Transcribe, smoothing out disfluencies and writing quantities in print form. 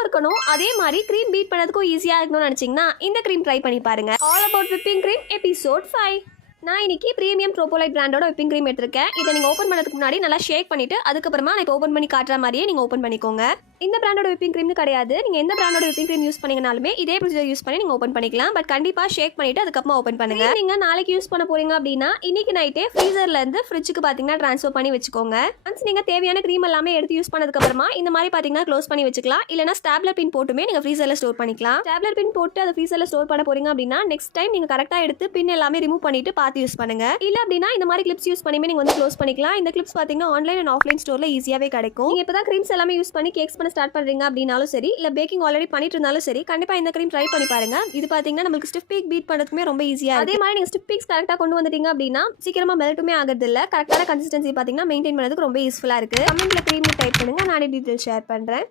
ஈஸியாகவும் இருக்கணும், அதே மாதிரி க்ரீம் பீட் பண்ணதுக்கும் ஈஸியாக இருக்கணும்னு நினச்சிங்கன்னா இந்த க்ரீம் ட்ரை பண்ணி பாருங்க. All about whipping cream episode 5. நான் இன்னைக்கு ப்ரீமியம் ட்ரோபோலைட் பிராண்டோட விப்பிங் க்ரீம் எடுத்திருக்கேன். இதை நீங்கள் ஓப்பன் பண்ணதுக்கு முன்னாடி நல்லா ஷேக் பண்ணிட்டு அதுக்கப்புறமா நான் இப்போ ஓப்பன் பண்ணி காட்டுற மாதிரியே நீங்கள் ஓப்பன் பண்ணிக்கோங்க. இந்த பிராண்டோட விப்பிங் க்ரீம்னு கிடையாது, நீங்கள் எந்த பிராண்டோட விப்பிங் க்ரீம் யூஸ் பண்ணீங்கனாலுமே இதே ப்ரொசீஜர் யூஸ் பண்ணி நீங்கள் ஓப்பன் பண்ணிக்கலாம். பட் கண்டிப்பாக ஷேக் பண்ணிட்டு அதுக்கப்புறமா ஓப்பன் பண்ணுங்க. நீங்கள் நாளைக்கு யூஸ் பண்ண போறீங்க அப்படின்னா இன்னைக்கு நைட்டே ஃப்ரீசர்ல இருந்து ஃப்ரிட்ஜுக்கு பார்த்தீங்கன்னா ட்ரான்ஸ்ஃபர் பண்ணி வச்சுக்கோங்க. ஒன்ஸ் நீங்கள் தேவையான க்ரீம் எல்லாமே எடுத்து யூஸ் பண்ணதுக்கு அப்புறமா இந்த மாதிரி பார்த்தீங்கன்னா க்ளோஸ் பண்ணி வச்சுக்கலாம். இல்லைனா ஸ்டாப்லர் பின் போட்டுமே நீங்கள் ஃப்ரீசரில் ஸ்டோர் பண்ணிக்கலாம். ஸ்டாப்லர் பின் போட்டு அதை ஃப்ரீசரில் ஸ்டோர் பண்ண போறீங்க அப்படின்னா நெக்ஸ்ட் டைம் நீங்கள் கரெக்டாக எடுத்து பின் எல்லாமே ரிமூவ் பண்ணிட்டு பார்த்து யூஸ் பண்ணுங்க. இல்ல அப்படினா இந்த மாதிரி கிளிப்ஸ் யூஸ் பண்ணிமே நீங்க வந்து க்ளோஸ் பண்ணிக்கலாம். இந்த கிளிப்ஸ் பாத்தீங்கன்னா ஆன்லைன் அண்ட் ஆஃப்லைன் ஸ்டோர்ல ஈஸியாவே கிடைக்கும். நீங்க இப்பதான் கிரீம்ஸ் எல்லாமே யூஸ் பண்ணி கேக்ஸ் பண்ண ஸ்டார்ட் பண்றீங்க அப்படினாலும் சரி, இல்ல பேக்கிங் ஆல்ரெடி பண்ணிட்டு இருந்தாலும் சரி, கண்டிப்பா இந்த கிரீம் ட்ரை பண்ணி பாருங்க. இது பாத்தீங்கன்னா நமக்கு ஸ்டிஃப் பீக் பீட் பண்றதுக்குமே ரொம்ப ஈஸியா இருக்கு. அதே மாதிரி நீங்க ஸ்டிஃப் பீக்ஸ் கரெக்ட்டா கொண்டு வந்துட்டீங்க அப்படினா சீக்கிரமா மெல்ட்டுமே ஆகிறது இல்ல. கரெக்ட்டான கன்சிஸ்டன்சி பாத்தீங்கன்னா மெயின்டைன் பண்றதுக்கு ரொம்ப யூஸ்ஃபுல்லா இருக்கு. கமெண்ட்ல கிரீம் டைப் பண்ணுங்க, நானே டீடைல் ஷேர் பண்றேன்.